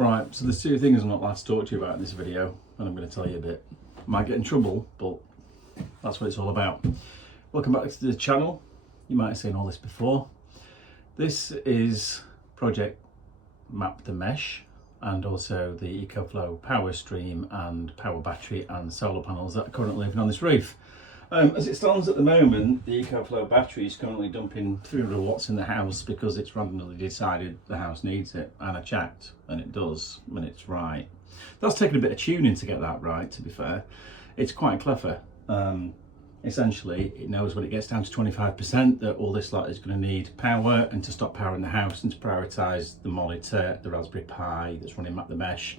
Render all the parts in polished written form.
Right, so there's two things I'm not allowed to talk to you about in this video, and I'm going to tell you a bit. Might get in trouble, but that's what it's all about. Welcome back to the channel. You might have seen all this before. This is Project Map the Mesh, and also the EcoFlow power stream and power battery and solar panels that are currently living on this roof. As it stands at the moment, the EcoFlow battery is currently dumping 300 watts in the house because it's randomly decided the house needs it, and I checked and it does, and it's right. That's taken a bit of tuning to get that right, to be fair. It's quite clever. Essentially, it knows when it gets down to 25% that all this lot is going to need power, and to stop powering the house and to prioritise the monitor, the Raspberry Pi that's running Map the Mesh,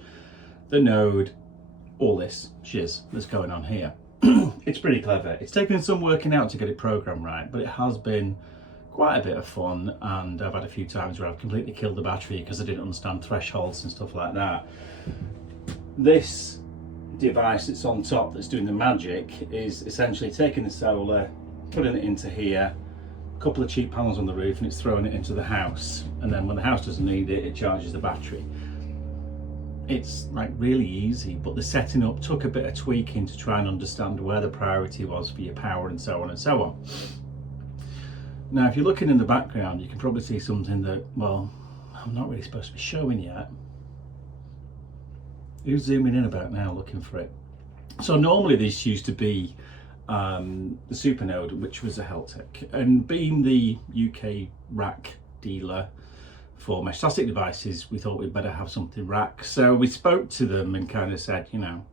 the node, all this shiz that's going on here. It's pretty clever. It's taken some working out to get it programmed right, but it has been quite a bit of fun, and I've had a few times where I've completely killed the battery because I didn't understand thresholds and stuff like that. This device that's on top that's doing the magic is essentially taking the solar, putting it into here, a couple of cheap panels on the roof, and it's throwing it into the house, and then when the house doesn't need it, it charges the battery. It's like really easy, but the setting up took a bit of tweaking to try and understand where the priority was for your power and so on and so on. Now, if you're looking in the background, you can probably see something that, well, I'm not really supposed to be showing yet. Who's zooming in about now looking for it? So normally this used to be the Supernode, which was a Heltec, and being the UK rack dealer for Meshtastic devices, we thought we'd better have something rack. So we spoke to them and kind of said, you know,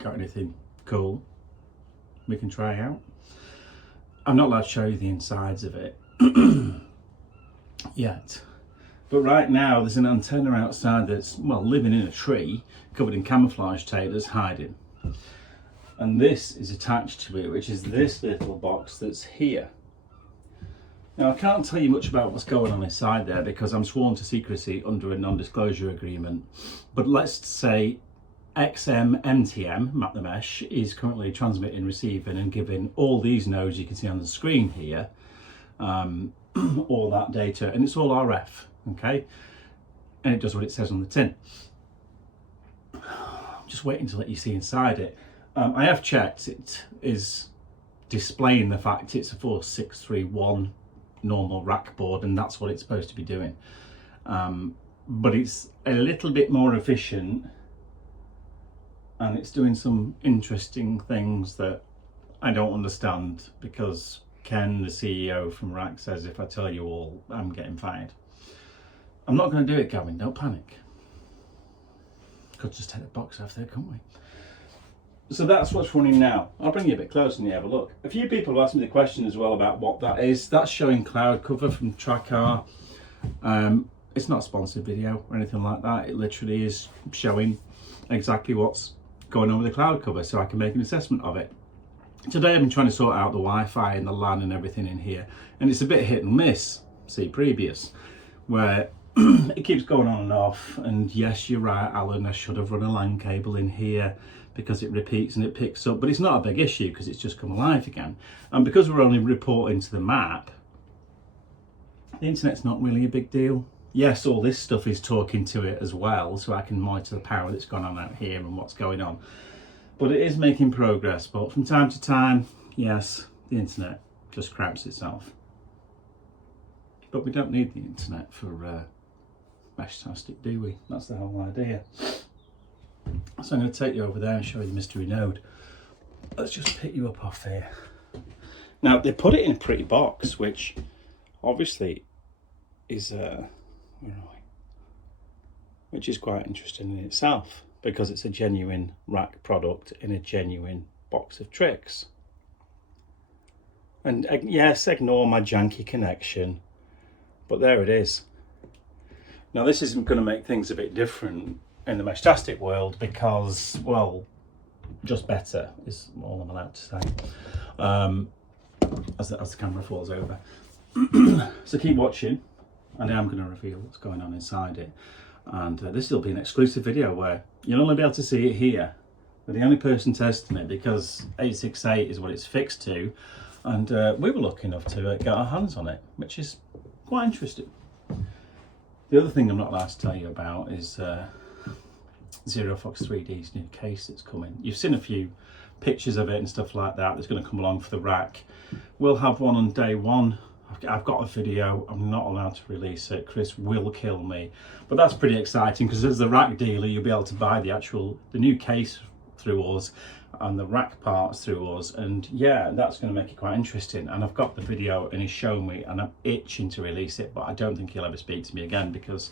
got anything cool we can try out? I'm not allowed to show you the insides of it yet. But right now there's an antenna outside that's, well, living in a tree, covered in camouflage tape that's hiding. And this is attached to it, which is this little box that's here. Now, I can't tell you much about what's going on inside there because I'm sworn to secrecy under a non-disclosure agreement. But let's say XM MTM, Map the Mesh, is currently transmitting, receiving and giving all these nodes you can see on the screen here, all that data, and it's all RF, okay? And it does what it says on the tin. I'm just waiting to let you see inside it. I have checked, it is displaying the fact it's a 4631 normal rack board, and that's what it's supposed to be doing, but it's a little bit more efficient, and it's doing some interesting things that I don't understand because Ken, the CEO from Rack, says if I tell you all, I'm getting fired. I'm not going to do it, Gavin, don't panic. Could just take the box off there, couldn't we? So that's what's running now. I'll bring you a bit closer and you have a look. A few people have asked me the question as well about what that is. That's showing cloud cover from Tracker. It's not a sponsored video or anything like that. It literally is showing exactly what's going on with the cloud cover so I can make an assessment of it. Today I've been trying to sort out the Wi-Fi and the LAN and everything in here, and it's a bit hit and miss, see previous, where it keeps going on and off. And yes, you're right, Alan, I should have run a LAN cable in here because it repeats and it picks up, but it's not a big issue because it's just come alive again. And because we're only reporting to the map, the internet's not really a big deal. Yes, all this stuff is talking to it as well, so I can monitor the power that's gone on out here and what's going on. But it is making progress, but from time to time, yes, the internet just cramps itself. But we don't need the internet for Meshtastic, do we? That's the whole idea. So I'm going to take you over there and show you the mystery node. Let's just pick you up off here. Now, they put it in a pretty box, which obviously is which is quite interesting in itself, because it's a genuine rack product in a genuine box of tricks. And yes, ignore my janky connection, but there it is. Now, this isn't going to make things a bit different in the Meshtastic world because, well, just better is all I'm allowed to say, as the camera falls over. So keep watching, and I am going to reveal what's going on inside it. And this will be an exclusive video where you'll only be able to see it here. We're the only person testing it because 868 is what it's fixed to, and we were lucky enough to get our hands on it, which is quite interesting. The other thing I'm not allowed to tell you about is Zero Fox 3D's new case that's coming. You've seen a few pictures of it and stuff like that. That's going to come along for the rack. We'll have one on day one. I've got a video. I'm not allowed to release it. Chris will kill me, but that's pretty exciting because as the rack dealer, you'll be able to buy the new case through us and the rack parts through us, and yeah, that's going to make it quite interesting. And I've got the video and he's shown me, and I'm itching to release it, but I don't think he'll ever speak to me again because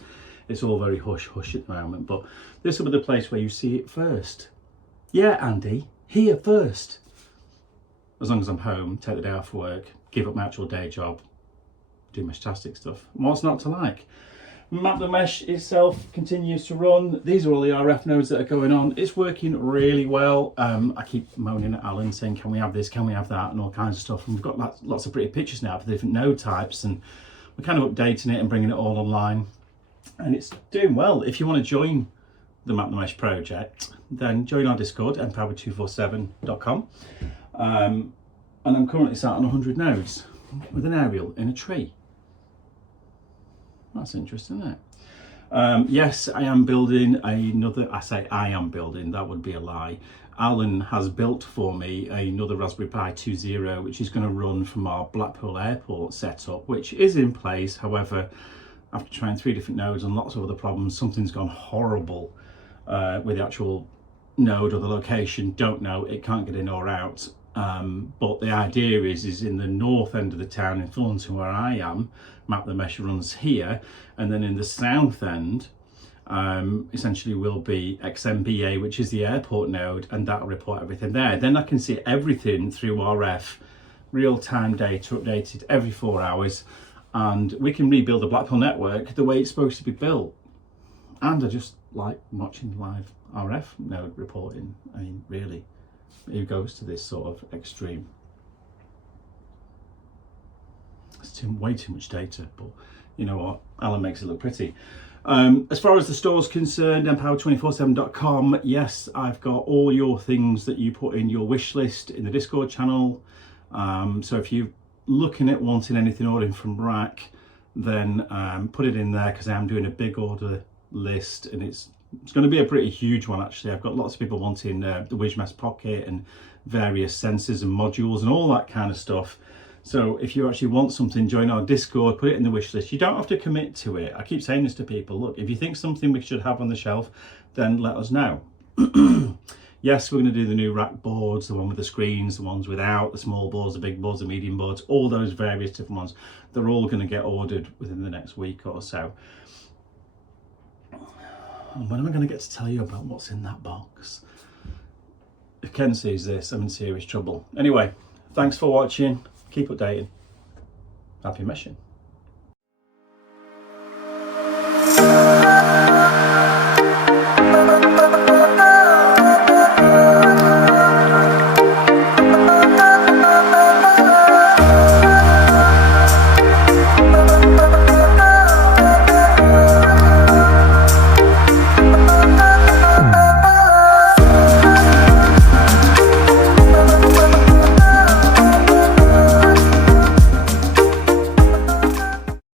it's all very hush hush at the moment. But this will be the place where you see it first. Yeah, Andy, here first. As long as I'm home, take the day off work, give up my actual day job, do Meshtastic stuff. What's not to like? Map the Mesh itself continues to run. These are all the RF nodes that are going on. It's working really well. I keep moaning at Alan saying, can we have this, can we have that, and all kinds of stuff. And we've got lots of pretty pictures now for the different node types, and we're kind of updating it and bringing it all online. And it's doing well. If you want to join the Map the Mesh project, then join our Discord, empower247.com. And I'm currently sat on 100 nodes with an aerial in a tree. That's interesting, isn't it? Yes, I am building another. I say I am building, that would be a lie. Alan has built for me another Raspberry Pi 2.0, which is going to run from our Blackpool Airport setup, which is in place. However, after trying 3 different nodes and lots of other problems, something's gone horrible with the actual node or the location. Don't know, it can't get in or out. But the idea is in the north end of the town in Thornton, where I am, Map the Mesh runs here, and then in the south end essentially will be XMBA, which is the airport node, and that'll report everything there. Then I can see everything through RF, real-time data updated every 4 hours, and we can rebuild the Blackpool network the way it's supposed to be built. And I just like watching live RF node reporting. I mean, really, who goes to this sort of extreme? It's way too much data, but you know what? Alan makes it look pretty. As far as the store's concerned, empower247.com, yes, I've got all your things that you put in your wish list in the Discord channel. So if you're looking at wanting anything ordering from Rak, then put it in there, because I am doing a big order list, and it's going to be a pretty huge one actually. I've got lots of people wanting the Wijmas Pocket and various sensors and modules and all that kind of stuff. So if you actually want something, join our Discord, put it in the wish list. You don't have to commit to it. I keep saying this to people. Look, if you think something we should have on the shelf, then let us know. Yes, we're going to do the new rack boards, the one with the screens, the ones without, the small boards, the big boards, the medium boards, all those various different ones. They're all going to get ordered within the next week or so. And when am I going to get to tell you about what's in that box? If Ken sees this, I'm in serious trouble. Anyway, thanks for watching. Keep updating. Happy meshing.